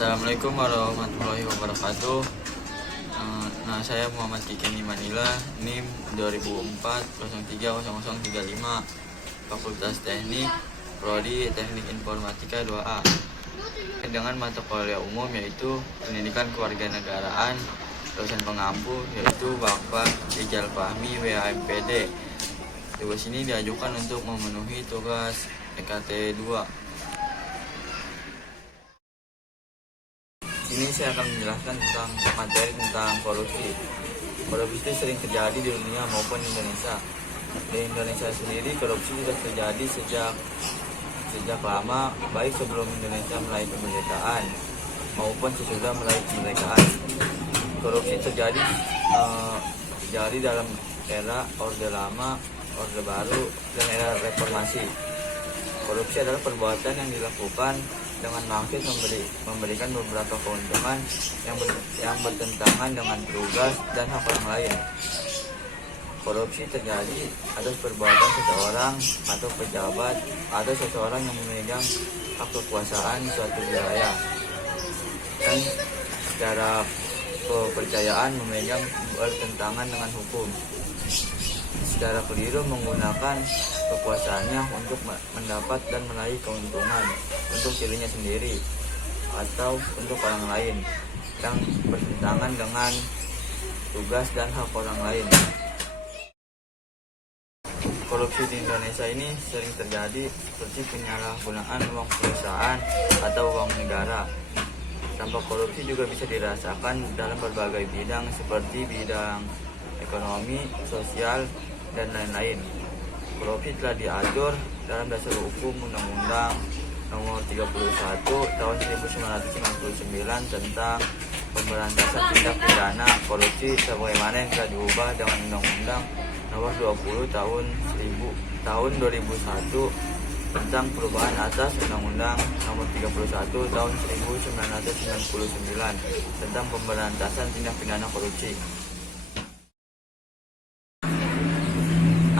Assalamualaikum warahmatullahi wabarakatuh. Nah, saya Muhammad Kikeni Manila, NIM 2004-03-0035, Fakultas Teknik, Prodi Teknik Informatika 2A. Dengan mata kuliah umum yaitu Pendidikan Kewarganegaraan, dosen pengampu yaitu Bapak Rijal Fahmi WAMPD. Tugas ini diajukan untuk memenuhi tugas EKT 2. Ini saya akan menjelaskan tentang materi tentang korupsi. Korupsi itu sering terjadi di dunia maupun di Indonesia. Di Indonesia sendiri korupsi sudah terjadi sejak lama, baik sebelum Indonesia meraih kemerdekaan maupun sesudah meraih kemerdekaan. Korupsi terjadi dalam era Orde Lama, Orde Baru, dan era Reformasi. Korupsi adalah perbuatan yang dilakukan dengan maksud memberikan beberapa keuntungan yang bertentangan dengan tugas dan hak orang lain. Korupsi terjadi atas perbuatan seseorang atau pejabat atau seseorang yang memegang hak kekuasaan di suatu wilayah dan secara kepercayaan memegang bertentangan dengan hukum, secara keliru menggunakan kekuasaannya untuk mendapat dan meraih keuntungan untuk dirinya sendiri atau untuk orang lain yang bertentangan dengan tugas dan hak orang lain. Korupsi di Indonesia ini sering terjadi seperti penyalahgunaan uang perusahaan atau uang negara. Dampak korupsi juga bisa dirasakan dalam berbagai bidang seperti bidang ekonomi, sosial, dan lain-lain. Korupsi telah diatur dalam Dasar Hukum Undang-Undang Nomor 31 Tahun 1999 tentang Pemberantasan Tindak Pidana Korupsi sebagaimana yang telah diubah dengan Undang-Undang Nomor 20 Tahun 2001 tentang perubahan atas Undang-Undang Nomor 31 Tahun 1999 tentang Pemberantasan Tindak Pidana Korupsi.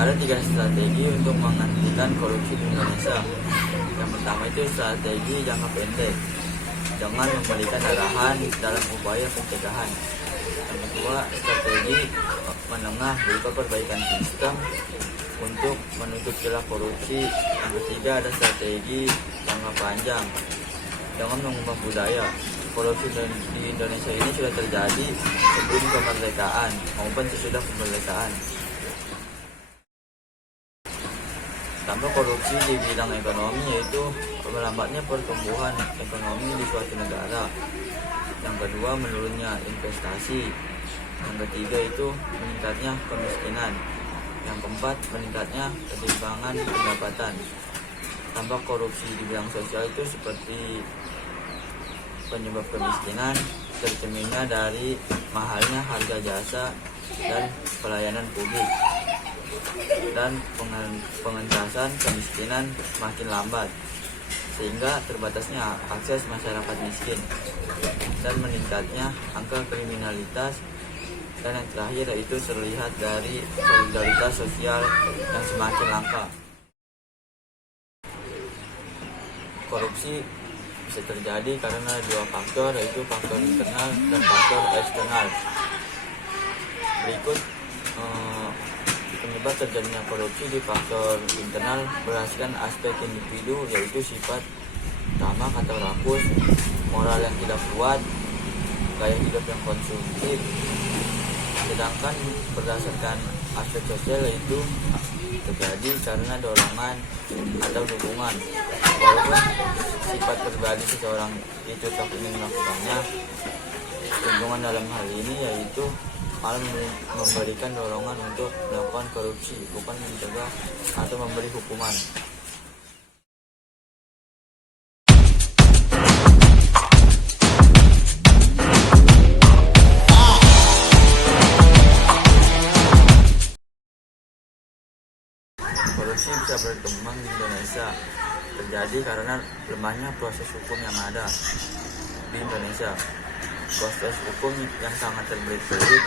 Ada 3 strategi untuk menghentikan korupsi di Indonesia. Yang pertama itu strategi jangka pendek dengan memberikan arahan dalam upaya pencegahan. Yang kedua strategi menengah berupa perbaikan sistem untuk menutup celah korupsi. Yang ketiga ada strategi jangka panjang dengan mengubah budaya. Korupsi di Indonesia ini sudah terjadi sebelum kemerdekaan maupun sesudah kemerdekaan. Dampak korupsi di bidang ekonomi yaitu melambatnya pertumbuhan ekonomi di suatu negara. Yang kedua menurunnya investasi. Yang ketiga itu meningkatnya kemiskinan. Yang keempat meningkatnya ketimpangan pendapatan. Dampak korupsi di bidang sosial itu seperti penyebab kemiskinan, tercerminnya dari mahalnya harga jasa dan pelayanan publik, dan pengentasan kemiskinan makin lambat sehingga terbatasnya akses masyarakat miskin dan meningkatnya angka kriminalitas, dan yang terakhir yaitu terlihat dari solidaritas sosial yang semakin langka. Korupsi bisa terjadi karena 2 faktor, yaitu faktor internal dan faktor eksternal. Berikut penyebab terjadinya korupsi di faktor internal berdasarkan aspek individu, yaitu sifat tamak atau rakus, moral yang tidak kuat, gaya hidup yang konsumtif. Sedangkan berdasarkan aspek sosial yaitu terjadi karena dorongan atau dukungan. Walaupun sifat pribadi seseorang itu tak ingin melakukannya, dukungan dalam hal ini yaitu malah memberikan dorongan untuk melakukan korupsi, bukan mencegah atau memberi hukuman. Korupsi bisa berkembang di Indonesia terjadi karena lemahnya proses hukum yang ada di Indonesia. Proses hukum yang sangat terbelit-belit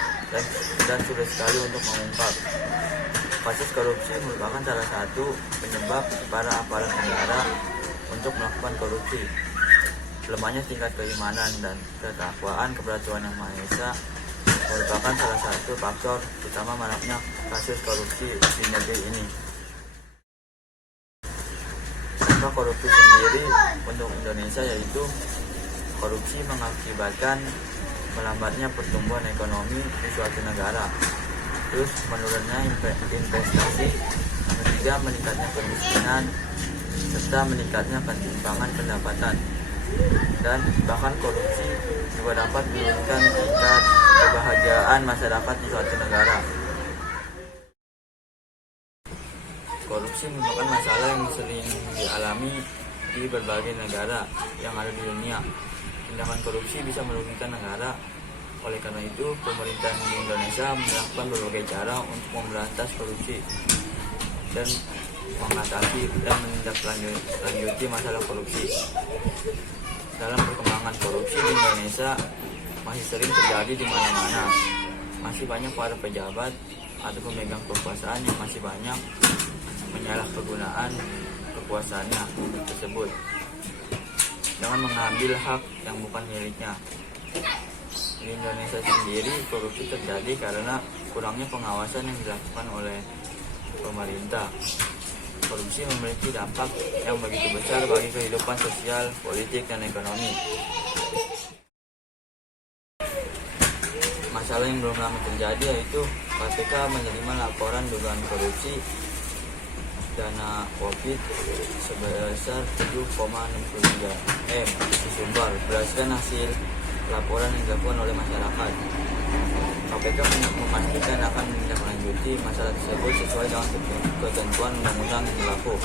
dan sulit sekali untuk mengungkap. Kasus korupsi merupakan salah satu penyebab para aparat negara untuk melakukan korupsi. lemahnya tingkat keimanan dan ketakwaan kepada Tuhan Yang Maha Esa merupakan salah satu faktor utama maraknya kasus korupsi di negeri ini. Dampak korupsi sendiri untuk Indonesia yaitu korupsi mengakibatkan melambatnya pertumbuhan ekonomi di suatu negara, terus menurunnya investasi, yang ketiga meningkatnya kemiskinan, serta meningkatnya ketimpangan pendapatan, dan bahkan korupsi juga dapat menurunkan tingkat kebahagiaan masyarakat di suatu negara. Korupsi merupakan masalah yang sering dialami di berbagai negara yang ada di dunia. Tindakan korupsi bisa merugikan negara. Oleh karena itu, pemerintah di Indonesia melakukan berbagai cara untuk memberantas korupsi dan mengatasi dan menindaklanjuti masalah korupsi. Dalam perkembangan korupsi di Indonesia masih sering terjadi di mana-mana. Masih banyak para pejabat atau pemegang kekuasaan yang masih banyak menyalahgunakan kekuasaannya tersebut dengan mengambil hak yang bukan miliknya. Di Indonesia sendiri, korupsi terjadi karena kurangnya pengawasan yang dilakukan oleh pemerintah. Korupsi memiliki dampak yang begitu besar bagi kehidupan sosial, politik, dan ekonomi. Masalah yang belum lama terjadi yaitu KPK menerima laporan dugaan korupsi dana COVID sebesar 7,63 M di Sumbar berdasarkan hasil laporan yang dilakukan oleh masyarakat. KPK memastikan akan menindaklanjuti masalah tersebut sesuai dengan ketentuan undang-undang yang berlaku.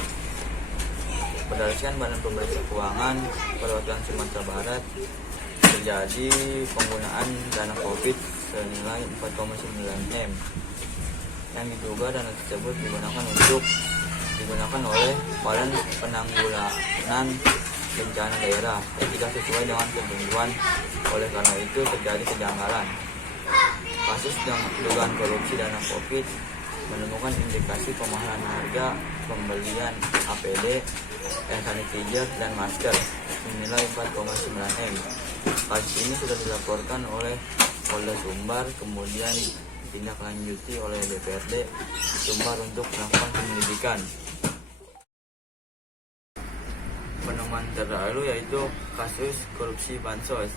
Berdasarkan Badan Pemeriksa Keuangan Perwakilan Sumatera Barat, terjadi penggunaan dana COVID senilai 4,9 M yang diduga dana tersebut digunakan oleh Badan Penanggulangan Bencana Daerah yang tidak sesuai dengan ketentuan. Oleh karena itu terjadi kejanggalan. Kasus dugaan korupsi dana COVID menemukan indikasi pemahalan harga pembelian APD, hand sanitizer, dan masker senilai 4,9 M. Kasus ini sudah dilaporkan oleh Polda Sumbar, kemudian ditindaklanjuti oleh DPRD Sumbar untuk melakukan penyelidikan. Penemuan terdahulu yaitu kasus korupsi bansos.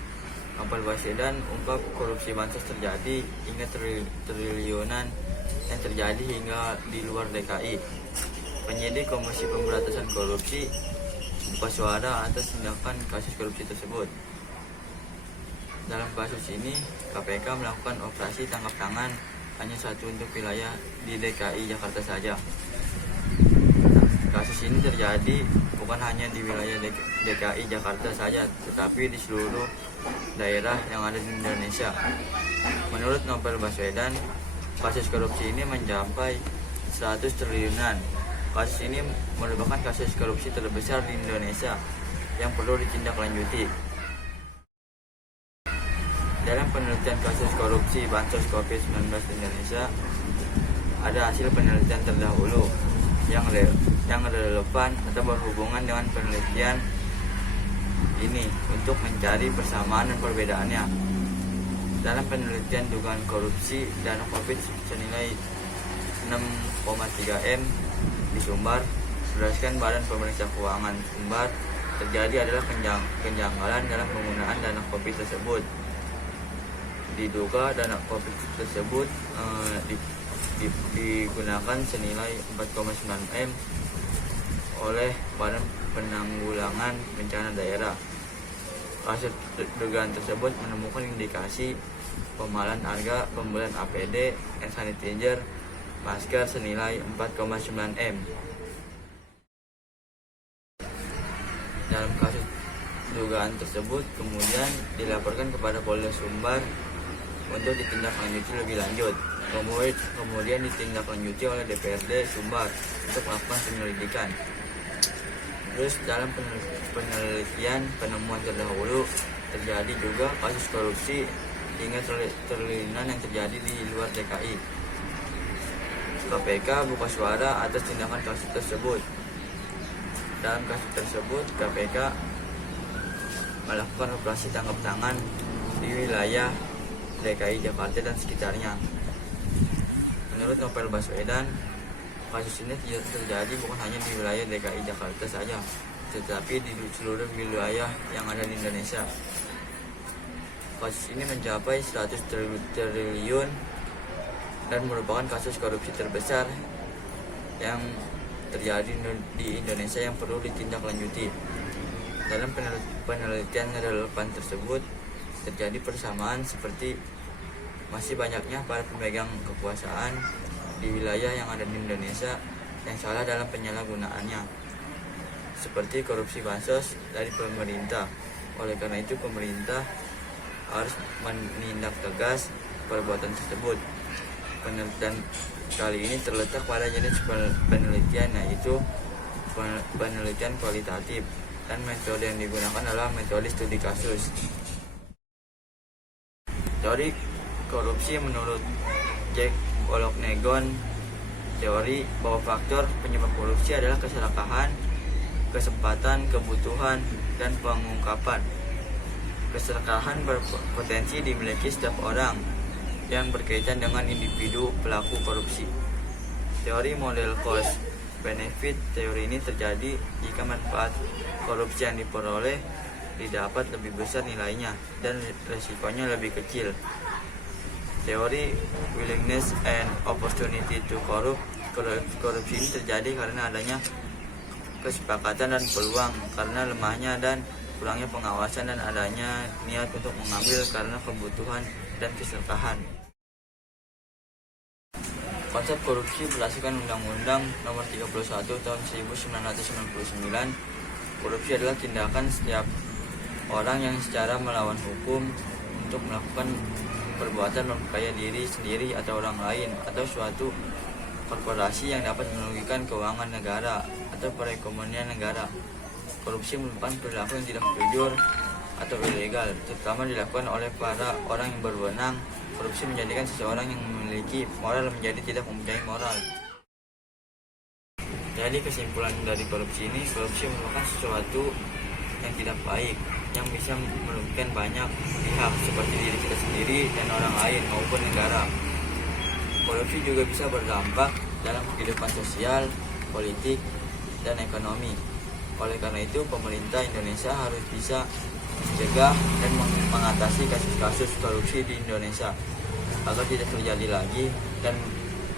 Novel Baswedan ungkap korupsi bansos terjadi hingga triliunan yang terjadi hingga di luar DKI. Penyidik Komisi Pemberantasan Korupsi buka suara atas tindakan kasus korupsi tersebut. Dalam kasus ini, KPK melakukan operasi tangkap tangan hanya satu untuk wilayah di DKI Jakarta saja. Kasus ini terjadi bukan hanya di wilayah DKI Jakarta saja, tetapi di seluruh daerah yang ada di Indonesia. Menurut Novel Baswedan, kasus korupsi ini mencapai 100 triliunan. Kasus ini merupakan kasus korupsi terbesar di Indonesia yang perlu ditindaklanjuti. Dalam penelitian kasus korupsi bansos COVID-19 di Indonesia, ada hasil penelitian terdahulu yang relevan atau berhubungan dengan penelitian ini untuk mencari persamaan dan perbedaannya. Dalam penelitian dugaan korupsi dana COVID senilai 6,3 M di Sumbar, berdasarkan Badan Pemeriksa Keuangan Sumbar, terjadi adalah kejanggalan dalam penggunaan dana COVID tersebut. Diduga dana COVID tersebut digunakan senilai 4,9 M oleh Badan Penanggulangan Bencana Daerah. Kasus dugaan tersebut menemukan indikasi pemahalan harga pembelian APD, hand sanitizer, masker senilai 4,9 M. Dalam kasus dugaan tersebut kemudian dilaporkan kepada Polda Sumbar untuk ditindaklanjuti lebih lanjut. Kemudian ditindaklanjuti oleh DPRD Sumbar untuk melakukan penyelidikan. Terus dalam penelitian penemuan terdahulu terjadi juga kasus korupsi hingga triliunan yang terjadi di luar DKI. KPK buka suara atas tindakan kasus tersebut. Dalam kasus tersebut KPK melakukan operasi tangkap tangan di wilayah DKI Jakarta dan sekitarnya. Menurut Novel Baswedan, kasus ini terjadi bukan hanya di wilayah DKI Jakarta saja, tetapi di seluruh wilayah yang ada di Indonesia. Kasus ini mencapai 100 triliun dan merupakan kasus korupsi terbesar yang terjadi di Indonesia yang perlu ditindaklanjuti. Dalam penelitian relevan tersebut, terjadi persamaan seperti masih banyaknya para pemegang kekuasaan di wilayah yang ada di Indonesia yang salah dalam penyalahgunaannya, seperti korupsi bansos dari pemerintah. Oleh karena itu, pemerintah harus menindak tegas perbuatan tersebut. Dan kali ini terletak pada jenis penelitian, yaitu penelitian kualitatif, dan metode yang digunakan adalah metode studi kasus. Teori korupsi menurut Jack Bolognegon, teori bahwa faktor penyebab korupsi adalah keserakahan, kesempatan, kebutuhan, dan pengungkapan. Keserakahan berpotensi dimiliki setiap orang yang berkaitan dengan individu pelaku korupsi. Teori model cost benefit, teori ini terjadi jika manfaat korupsi yang diperoleh didapat lebih besar nilainya dan resikonya lebih kecil. Teori willingness and opportunity to corrupt, korupsi ini terjadi karena adanya kesepakatan dan peluang, karena lemahnya dan kurangnya pengawasan, dan adanya niat untuk mengambil karena kebutuhan dan keserakahan. Konsep korupsi berdasarkan Undang-Undang Nomor 31 Tahun 1999, korupsi adalah tindakan setiap orang yang secara melawan hukum untuk melakukan perbuatan memperkaya diri sendiri atau orang lain atau suatu korporasi yang dapat merugikan keuangan negara atau perekonomian negara. Korupsi merupakan perilaku yang tidak jujur atau ilegal, terutama dilakukan oleh para orang yang berwenang. Korupsi menjadikan seseorang yang memiliki moral menjadi tidak mempunyai moral. Jadi kesimpulan dari korupsi ini, korupsi merupakan sesuatu yang tidak baik, yang bisa merugikan banyak pihak seperti diri kita sendiri dan orang lain maupun negara. Korupsi juga bisa berdampak dalam kehidupan sosial, politik, dan ekonomi. Oleh karena itu, pemerintah Indonesia harus bisa mencegah dan mengatasi kasus-kasus korupsi di Indonesia agar tidak terjadi lagi,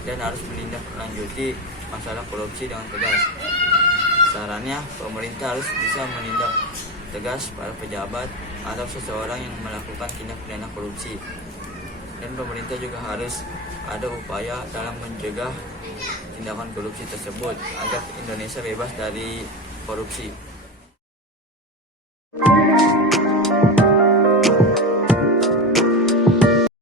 dan harus menindaklanjuti masalah korupsi dengan tegas. Sarannya, pemerintah harus bisa menindak tegas para pejabat atau seseorang yang melakukan tindak pidana korupsi, dan pemerintah juga harus ada upaya dalam mencegah tindakan korupsi tersebut agar Indonesia bebas dari korupsi.